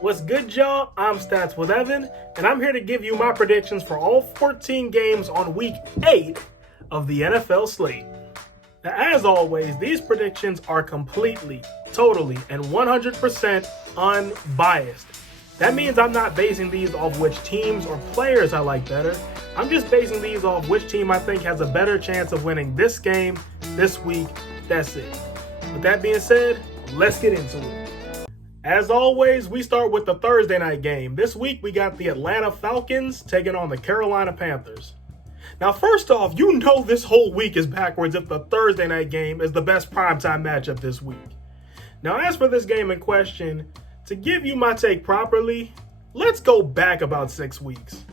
What's good, y'all? I'm Stats with Evan, and I'm here to give you my predictions for all 14 games on Week 8 of the NFL slate. Now, as always, these predictions are completely, totally, and 100% unbiased. That means I'm not basing these off which teams or players I like better. I'm just basing these off which team I think has a better chance of winning this game, this week. That's it. With that being said, let's get into it. As always, we start with the Thursday night game. This week, we got the Atlanta Falcons taking on the Carolina Panthers. Now, first off, you know this whole week is backwards if the Thursday night game is the best primetime matchup this week. Now, as for this game in question, to give you my take properly, let's go back about 6 weeks.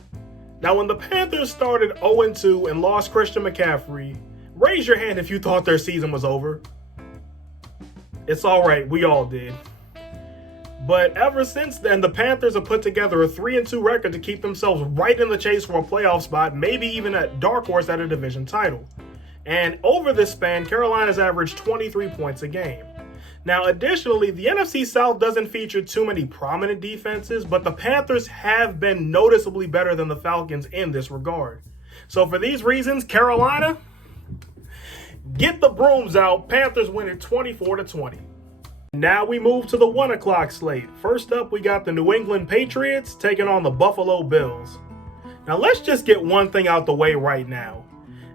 Now, when the Panthers started 0-2 and lost Christian McCaffrey, raise your hand if you thought their season was over. It's all right, we all did. But ever since then, the Panthers have put together a 3-2 record to keep themselves right in the chase for a playoff spot, maybe even a dark horse at a division title. And over this span, Carolina's averaged 23 points a game. Now, additionally, the NFC South doesn't feature too many prominent defenses, but the Panthers have been noticeably better than the Falcons in this regard. So for these reasons, Carolina, get the brooms out. Panthers win it 24-20. Now we move to the 1 o'clock slate. First up, we got the New England Patriots taking on the Buffalo Bills. Now let's just get one thing out the way right now.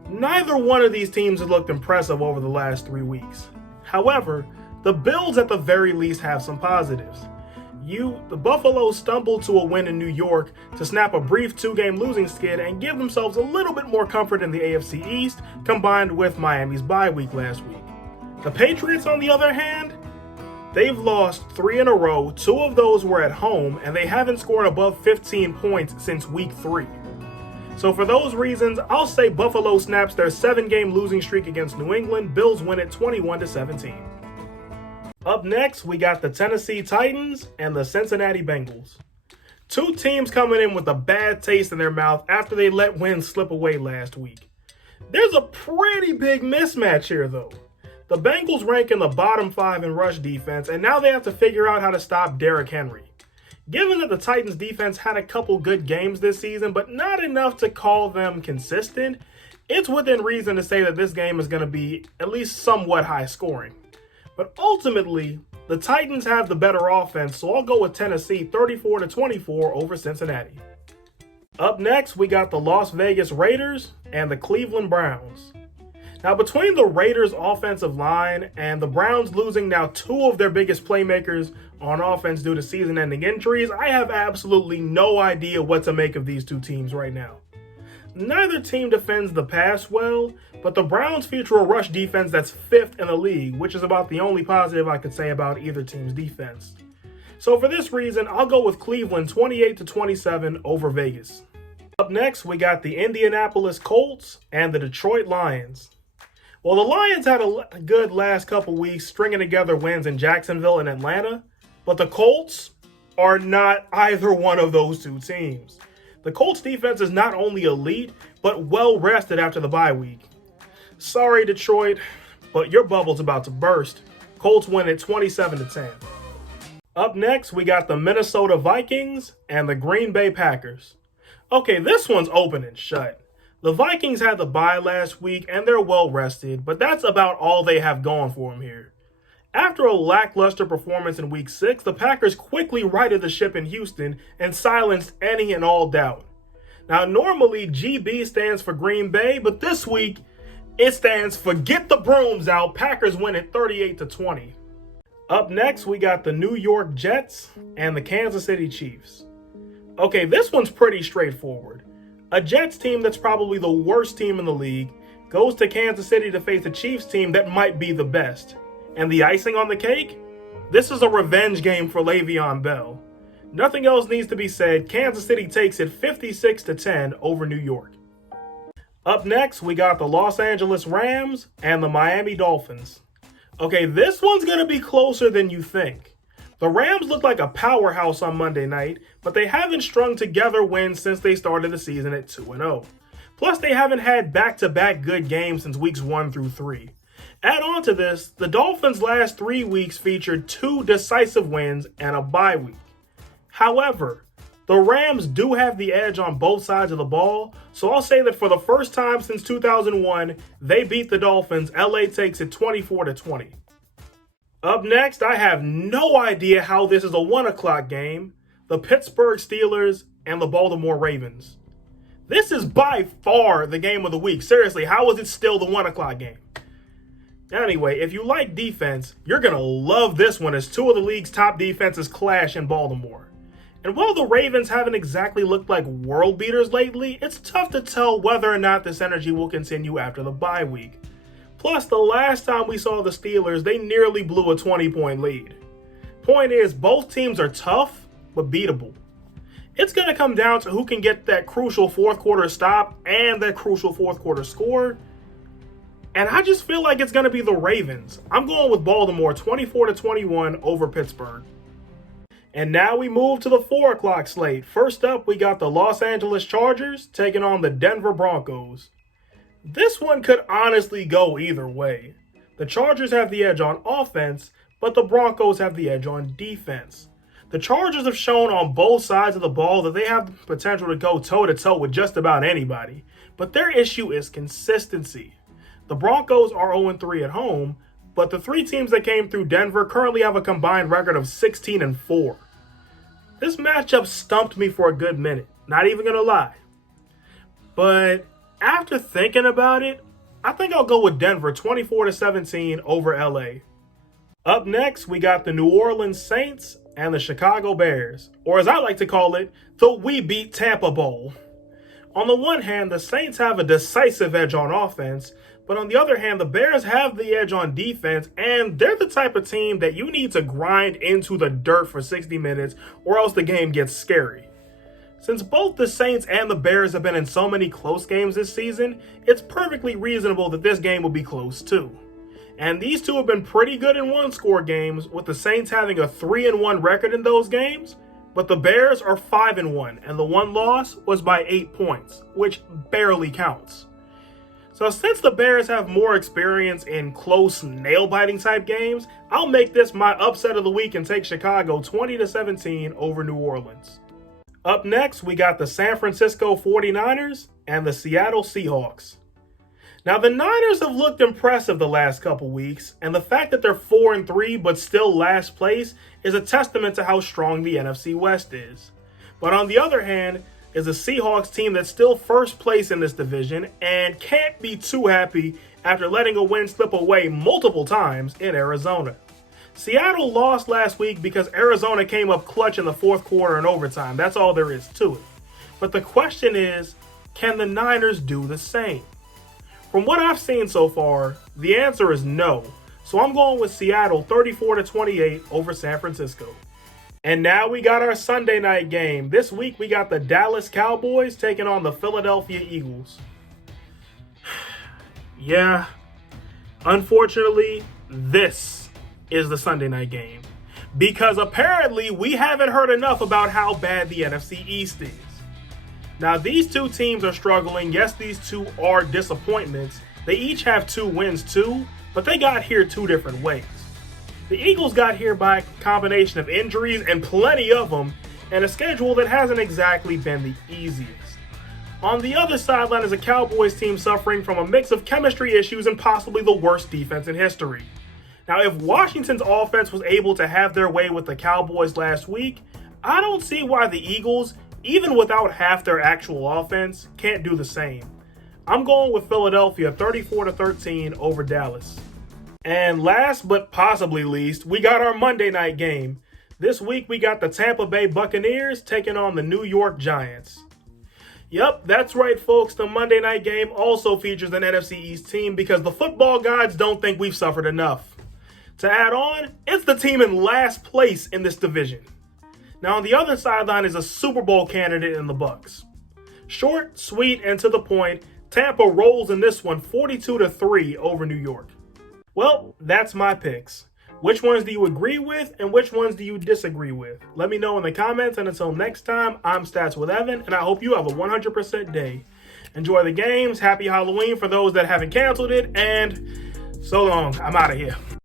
Neither one of these teams has looked impressive over the last 3 weeks. However, the Bills at the very least have some positives. The Buffalo stumbled to a win in New York to snap a brief 2-game losing skid and give themselves a little bit more comfort in the AFC East, combined with Miami's bye week last week. The Patriots, on the other hand, they've lost 3 in a row, 2 of those were at home, and they haven't scored above 15 points since week 3. So for those reasons, I'll say Buffalo snaps their 7-game losing streak against New England. Bills win it 21-17. Up next, we got the Tennessee Titans and the Cincinnati Bengals. 2 teams coming in with a bad taste in their mouth after they let wins slip away last week. There's a pretty big mismatch here, though. The Bengals rank in the bottom 5 in rush defense, and now they have to figure out how to stop Derrick Henry. Given that the Titans defense had a couple good games this season, but not enough to call them consistent, it's within reason to say that this game is going to be at least somewhat high scoring. But ultimately, the Titans have the better offense, so I'll go with Tennessee 34-24 over Cincinnati. Up next, we got the Las Vegas Raiders and the Cleveland Browns. Now, between the Raiders' offensive line and the Browns losing now 2 of their biggest playmakers on offense due to season-ending injuries, I have absolutely no idea what to make of these 2 teams right now. Neither team defends the pass well, but the Browns feature a rush defense that's 5th in the league, which is about the only positive I could say about either team's defense. So for this reason, I'll go with Cleveland 28-27 over Vegas. Up next, we got the Indianapolis Colts and the Detroit Lions. Well, the Lions had a good last couple weeks stringing together wins in Jacksonville and Atlanta, but the Colts are not either one of those 2 teams. The Colts defense is not only elite, but well rested after the bye week. Sorry, Detroit, but your bubble's about to burst. Colts win it 27-10. Up next, we got the Minnesota Vikings and the Green Bay Packers. Okay, this one's open and shut. The Vikings had the bye last week, and they're well rested, but that's about all they have going for them here. After a lackluster performance in Week 6, the Packers quickly righted the ship in Houston and silenced any and all doubt. Now, normally GB stands for Green Bay, but this week it stands for get the brooms out. Packers win it 38-20. Up next, we got the New York Jets and the Kansas City Chiefs. Okay, this one's pretty straightforward. A Jets team that's probably the worst team in the league goes to Kansas City to face a Chiefs team that might be the best. And the icing on the cake? This is a revenge game for Le'Veon Bell. Nothing else needs to be said. Kansas City takes it 56-10 over New York. Up next, we got the Los Angeles Rams and the Miami Dolphins. Okay, this one's going to be closer than you think. The Rams look like a powerhouse on Monday night, but they haven't strung together wins since they started the season at 2-0. Plus, they haven't had back-to-back good games since weeks 1 through 3. Add on to this, the Dolphins' last 3 weeks featured 2 decisive wins and a bye week. However, the Rams do have the edge on both sides of the ball, so I'll say that for the first time since 2001, they beat the Dolphins. LA takes it 24-20. Up next, I have no idea how this is a 1 o'clock game. The Pittsburgh Steelers and the Baltimore Ravens. This is by far the game of the week. Seriously, how is it still the 1 o'clock game? Anyway, if you like defense, you're going to love this one as two of the league's top defenses clash in Baltimore. And while the Ravens haven't exactly looked like world beaters lately, it's tough to tell whether or not this energy will continue after the bye week. Plus, the last time we saw the Steelers, they nearly blew a 20-point lead. Point is, both teams are tough, but beatable. It's going to come down to who can get that crucial fourth quarter stop and that crucial fourth quarter score. And I just feel like it's going to be the Ravens. I'm going with Baltimore 24-21 over Pittsburgh. And now we move to the 4 o'clock slate. First up, we got the Los Angeles Chargers taking on the Denver Broncos. This one could honestly go either way. The Chargers have the edge on offense, but the Broncos have the edge on defense. The Chargers have shown on both sides of the ball that they have the potential to go toe-to-toe with just about anybody, but their issue is consistency. The Broncos are 0-3 at home, but the three teams that came through Denver currently have a combined record of 16-4. This matchup stumped me for a good minute, not even gonna lie. But after thinking about it, I think I'll go with Denver 24-17 over LA. Up next, we got the New Orleans Saints and the Chicago Bears, or as I like to call it, the We Beat Tampa Bowl. On the one hand, the Saints have a decisive edge on offense, but on the other hand, the Bears have the edge on defense, and they're the type of team that you need to grind into the dirt for 60 minutes or else the game gets scary. Since both the Saints and the Bears have been in so many close games this season, it's perfectly reasonable that this game will be close too. And these two have been pretty good in one-score games, with the Saints having a 3-1 record in those games, but the Bears are 5-1, and the one loss was by 8 points, which barely counts. So since the Bears have more experience in close, nail-biting type games, I'll make this my upset of the week and take Chicago 20-17 over New Orleans. Up next, we got the San Francisco 49ers and the Seattle Seahawks. Now, the Niners have looked impressive the last couple weeks, and the fact that they're 4-3 but still last place is a testament to how strong the NFC West is. But on the other hand, is a Seahawks team that's still first place in this division and can't be too happy after letting a win slip away multiple times in Arizona. Seattle lost last week because Arizona came up clutch in the fourth quarter and overtime. That's all there is to it. But the question is, can the Niners do the same? From what I've seen so far, the answer is no. So I'm going with Seattle 34-28 over San Francisco. And now we got our Sunday night game. This week we got the Dallas Cowboys taking on the Philadelphia Eagles. Yeah, unfortunately, this is the Sunday night game. Because apparently we haven't heard enough about how bad the NFC East is. Now, these two teams are struggling. Yes, these two are disappointments. They each have 2 wins too, but they got here 2 different ways. The Eagles got here by a combination of injuries, and plenty of them, and a schedule that hasn't exactly been the easiest. On the other sideline is a Cowboys team suffering from a mix of chemistry issues and possibly the worst defense in history. Now, if Washington's offense was able to have their way with the Cowboys last week, I don't see why the Eagles, even without half their actual offense, can't do the same. I'm going with Philadelphia 34-13 over Dallas. And last but possibly least, we got our Monday night game. This week we got the Tampa Bay Buccaneers taking on the New York Giants. Yep, that's right folks, the Monday night game also features an NFC East team because the football gods don't think we've suffered enough. To add on, it's the team in last place in this division. Now on the other sideline is a Super Bowl candidate in the Bucs. Short, sweet, and to the point, Tampa rolls in this one 42-3 over New York. Well, that's my picks. Which ones do you agree with and which ones do you disagree with? Let me know in the comments, and until next time, I'm Stats with Evan, and I hope you have a 100% day. Enjoy the games, happy Halloween for those that haven't canceled it, and so long, I'm out of here.